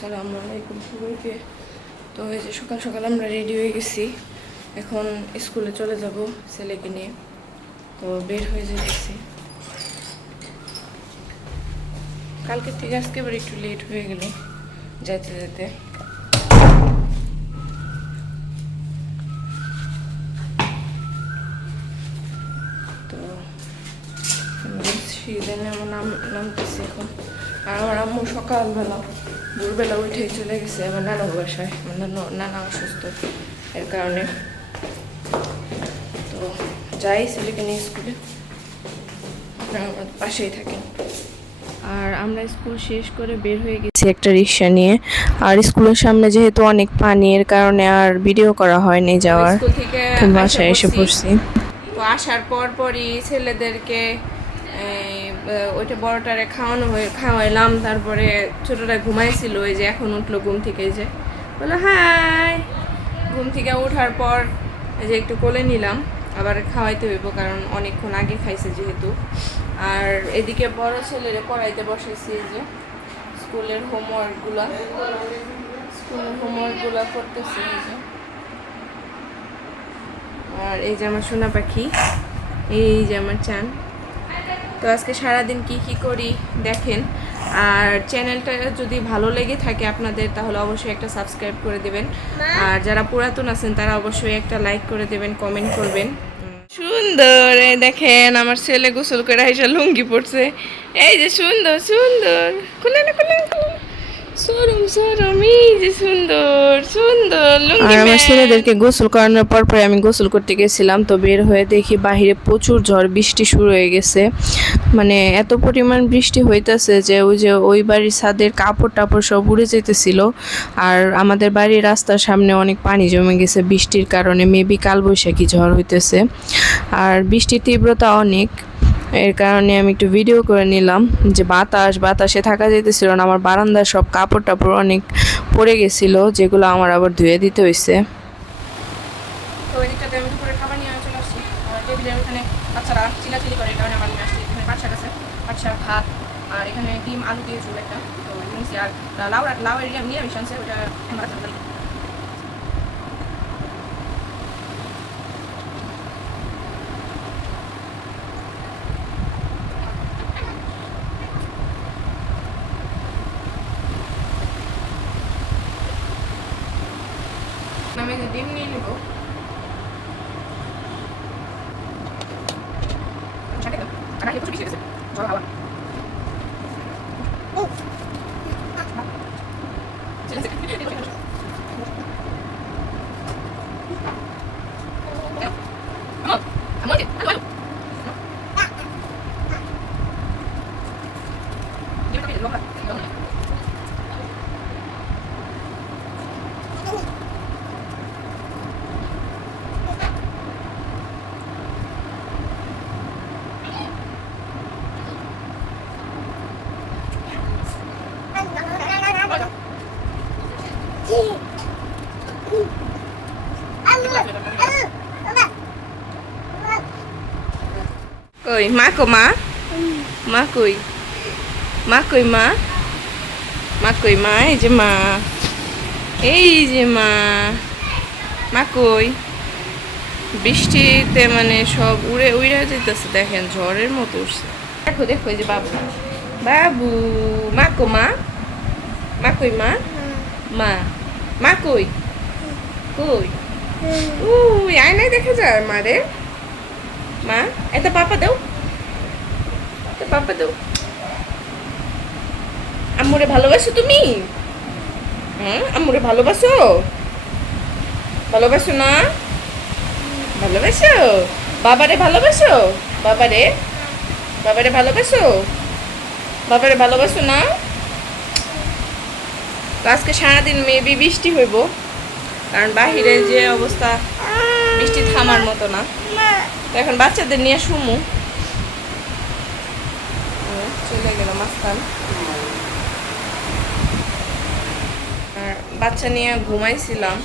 আসসালামু আলাইকুম সবাইকে। তো এই যে সকাল সকাল আমরা রেডি হয়ে গেছি। এখন স্কুলে চলে যাব ছেলেকে নিয়ে। তো বের হয়ে যেতেছি কালকে থেকে আজকে এবার একটু লেট হয়ে গেল যেতে যেতে তো আমার নাম নামতেছি এখন। আর আমার আম্মু সকালবেলা ভোরবেলা উঠে চলে গেছে আমার নানা বাসায়। আমার নানা- নানা অসুস্থ এর কারণে। তো যাই ছেলেকে নিয়ে স্কুলে। আপনারা আমার পাশেই থাকেন। আর আমরা স্কুল শেষ করে বের হয়ে গেছি। একটা রিক্সা নিয়ে। আর স্কুলের সামনে যেহেতু অনেক পানি এর কারণে আর ভিডিও করা হয়নি যাওয়ার। থেকে বাসায় এসে পড়ছি। তো আসার পর পরই ছেলেদেরকে ওইটা বড়টারে খাওয়ানো হয়ে, খাওয়াইলাম, তারপরে ছোটটা ঘুমাইছিল ওই যে এখন উঠল ঘুম থেকে যে। বলো, হাই! ঘুম থেকে ওঠার পর যে একটু কোলে নিলাম, আবার খাওয়াইতে হইব, কারণ অনেকক্ষণ আগে খাইছে যেহেতু। আর এদিকে বড় ছেলেরে পড়াইতে বসেছি যে স্কুলের হোমওয়ার্কগুলো। স্কুলের হোমওয়ার্কগুলো করতেছি যে। আর এই যে আমার সোনা পাখি, এই যে আমার চান। তো আজকে সারাদিন কি কি করি দেখেন। আর চ্যানেলটা যদি ভালো লেগে থাকে আপনাদের, তাহলে অবশ্যই একটা সাবস্ক্রাইব করে দেবেন। আর যারা পুরাতন আছেন, তারা অবশ্যই একটা লাইক করে দেবেন কমেন্ট করবেন। সুন্দর, এই দেখেন আমার ছেলে গোসল করে আইসা লুঙ্গি পড়ছে এই যে সুন্দর সুন্দর। খুলে না খুলে। সরম সরম এই যে সুন্দর সুন্দর লুঙ্গি আর আমার ছেলেদেরকে গোসল করানোর পর পরে আমি গোসল করতে গেছিলাম তো বের হয়ে দেখি বাহিরে প্রচুর ঝড় বৃষ্টি শুরু হয়ে গেছে। মানে এত পরিমাণ বৃষ্টি হইতেছে যে ওই যে ওই বাড়ির ছাদের কাপড় টাপড় সব উড়ে যেতেছিল আর আমাদের বাড়ির রাস্তার সামনে অনেক পানি জমে গেছে বৃষ্টির কারণে মেবি কালবৈশাখী ঝড় হইতেছে। আর বৃষ্টির তীব্রতা অনেক এর কারণে আমি একটু ভিডিও করে নিলাম যে বাতাস, বাতাসে থাকা যেতেছিল না, আমার বারান্দার সব কাপড় টাপড় অনেক পড়ে গেছিল, যেগুলো আমার আবার ধুয়ে দিতে হয়েছে নিয়ে আর নিয়ে এখানে ডিম, আলু দিয়ে চুল একটা। তো আর লাউ লাউ এরিয়া নিরামিষ আনছে ওটা আমার কাছে ভালো। আমি যে ডিম নিয়ে নেব শাকে দাও আর আগে প্রচুর বেশি গেছে ঝড় হাওয়া ঠিক আছে আমার আমার কি আমার Yo creo que lo va কই মা কো মা মা কই মা কই মা মা কই মা এই যে মা এই যে মা মা কই বৃষ্টিতে মানে সব উড়ে উড়ে যেতেছে দেখেন ঝড়ের মতো উঠছে দেখো দেখো যে বাবু। বাবু মা কো মা? মা কই মা? মা। মা কই? কই উই আয়নায় দেখা যায় মারে। মা এটা পাপা দাও। এটা পাপা দাও। আম্মুরে ভালোবাসো তুমি? হ্যাঁ আম্মুরে ভালোবাসো? ভালোবাসো না? ভালোবাসো? বাবারে ভালোবাসো? বাবারে? বাবারে ভালোবাসো? বাবারে ভালোবাসো না? তো আজকে সারাদিন মেবি বৃষ্টি হইব। কারণ বাহিরে যে অবস্থা, বৃষ্টি থামার মতো না। তো এখন বাচ্চাদের নিয়ে শুমু। চলে গেল মাস্তান আর বাচ্চা নিয়ে ঘুমাইছিলাম।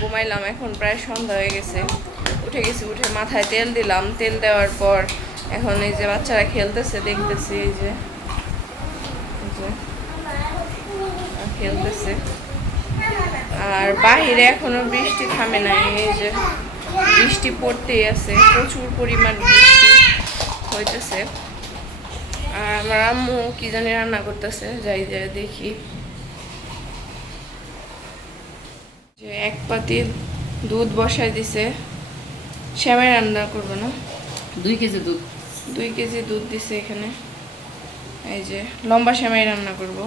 ঘুমাইলাম, এখন প্রায় সন্ধ্যা হয়ে গেছে। উঠে গেছি, উঠে মাথায় তেল দিলাম। তেল দেওয়ার পর এখন এই যে বাচ্চারা খেলতেছে, দেখতেছি এই যে খেলতেছে। আর বাহিরে এখনও বৃষ্টি থামে নাই, এই যে বৃষ্টি পড়তেই আছে, প্রচুর পরিমাণ বৃষ্টি হইতেছে। আর আমার আম্মু কি জানি রান্না করতেছে যাই যাই দেখি। যে এক পাতি দুধ বসাই দিছে শ্যামাই রান্না করব না? দুই কেজি দুধ। দুই কেজি দুধ দিছে এখানে। এই যে লম্বা শ্যামাই রান্না করব।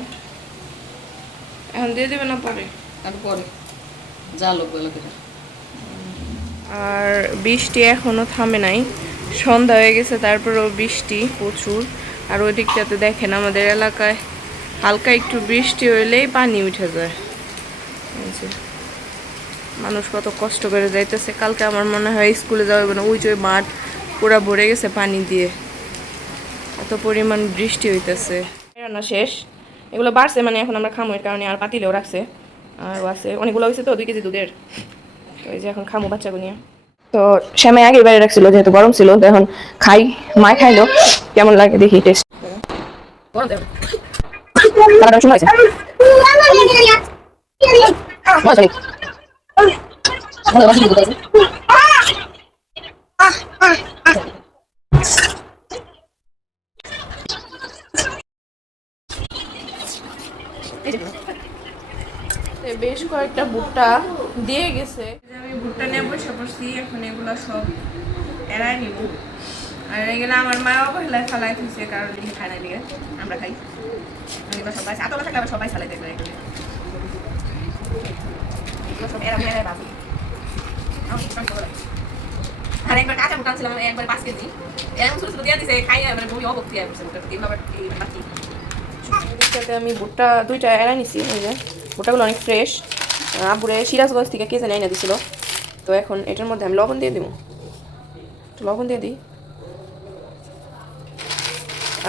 এখন দিয়ে দেবে না পরে? তারপরে যা লোক করে আর বৃষ্টি এখনও থামে নাই। সন্ধ্যা হয়ে গেছে তারপরেও বৃষ্টি প্রচুর। আর ওই দিকটাতে দেখেন আমাদের এলাকায় হালকা একটু বৃষ্টি হইলেই পানি উঠে যায়। মানুষ কত কষ্ট করে যাইতেছে। কালকে আমার মনে হয় স্কুলে যাওয়া না, ওই যে মাঠ পুরা ভরে গেছে পানি দিয়ে। এত পরিমাণ বৃষ্টি হইতেছে। রান্না শেষ। এগুলো বাড়ছে মানে এখন আমরা খামো এর কারণে আর পাতিলেও রাখছে। আর আছে। অনেকগুলো হয়েছে তো, দুই কেজি দুধের। ওই যে এখন খামো বাচ্চাকে নিয়ে তো শ্যামাই আগে বাইরে রাখছিল, যেহেতু গরম ছিল, তো এখন খাই, মায় খাইলো। কেমন লাগে দেখি টেস্ট বেশ কয়েকটা ভুট্টা দিয়ে গেছে। আমি ভুট্টা নিয়ে বসে পড়ছি এখন এগুলো সব এড়াই নিব। আর এগুলো আমার মাও পহেলায় ফালাই দিচ্ছে কারণ এই খায় না আমরা খাই। সবাই আতলা থাকলে আবার সবাই ফালাই দেখবে এগুলো। একবার একবার দিয়ে মানে আবার আমি ভুট্টা দুইটা এনে নিছি, এই যে। ভুট্টাগুলো অনেক ফ্রেশ আব্বুরে সিরাজগঞ্জ থেকে কে জানি এনে দিছিল। তো এখন এটার মধ্যে আমি লবণ দিয়ে দিব। লবণ দিয়ে দিই।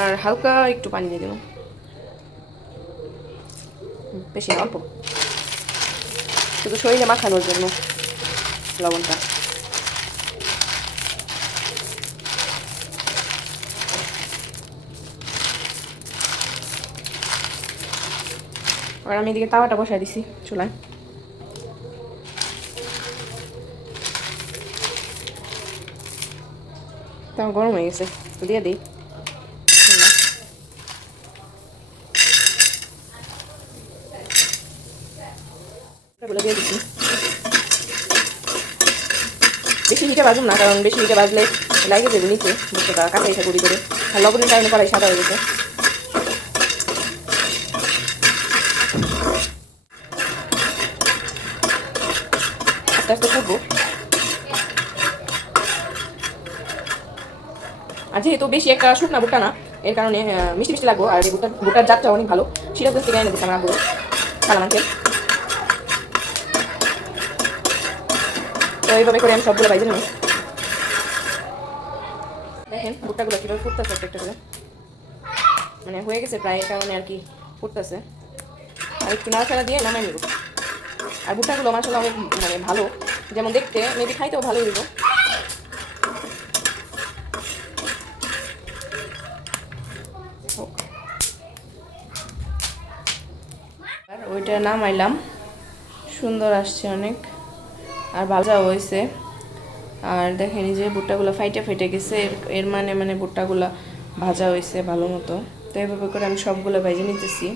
আর হালকা একটু পানি দিয়ে দিব বেশি অল্প। শুধু শরীরে মাখানোর জন্য লবণটা। আর আমি এদিকে তাওয়াটা বসাই দিছি চুলায়। তাও গরম হয়ে গেছে, দিয়ে দিই। এগুলো দিয়ে দিচ্ছি। বেশি হিটে বাজুম না, কারণ বেশি হিটে বাজলে লাগে নিচে, বুঝতে কাঁচা ইসা গুড়ি করে আর লবণের সাদা হয়ে গেছে। আস্তে আস্তে আর যেহেতু বেশি একটা শুকনা ভুট্টা না, এর কারণে মিষ্টি মিষ্টি লাগবো, আর এই ভুট্টা ভুট্টার জাতটা অনেক ভালো। সিরাজগঞ্জ থেকে এনে দিচ্ছে আমার তো এইভাবে করে আমি সবগুলো বাইজে নেব দেখেন, ভুট্টাগুলো কীভাবে ফুটতেছে একটা করে মানে হয়ে গেছে প্রায় কারণে আর কি ফুটতেছে। আর একটু নাড়াচাড়া দিয়ে নামাই নেব। আর ভুট্টাগুলো মাসাল্লাহ অনেক মানে ভালো। যেমন দেখতে মেবি খাইতেও হোক। আর ওইটা নামাইলাম। সুন্দর আসছে অনেক। আর ভাজা হয়েছে। আর দেখেন যে ভুট্টাগুলো ফাইটে ফাইটে গেছে, এর মানে মানে ভুট্টাগুলো ভাজা হয়েছে ভালো মতো। তো এইভাবে করে আমি সবগুলো ভেজে নিতেছি।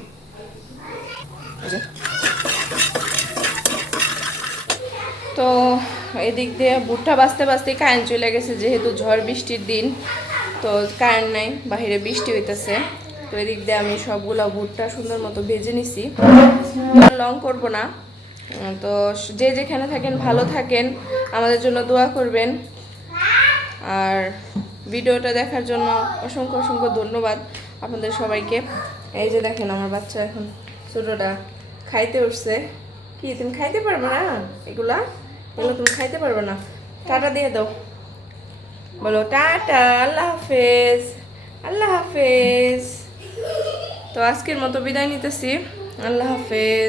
তো এদিক দিয়ে ভুট্টা বাঁচতে বাঁচতে কারেন্ট চলে গেছে, যেহেতু ঝড় বৃষ্টির দিন, তো কারেন্ট নাই বাহিরে বৃষ্টি হইতেছে। তো এদিক দিয়ে আমি সবগুলো ভুট্টা সুন্দর মতো ভেজে নিছি। লং করব না। তো যে যেখানে থাকেন, ভালো থাকেন। আমাদের জন্য দোয়া করবেন। আর ভিডিওটা দেখার জন্য অসংখ্য অসংখ্য ধন্যবাদ আপনাদের সবাইকে। এই যে দেখেন আমার বাচ্চা এখন ছোটোটা খাইতে উঠছে। কি, তুমি খাইতে পারবে না এগুলা? এগুলো তুমি খাইতে পারবে না। টাটা দিয়ে দাও। বলো, টাটা, আল্লাহ হাফেজ আল্লাহ হাফেজ। তো আজকের মতো বিদায় নিতেছি। আল্লাহ হাফেজ।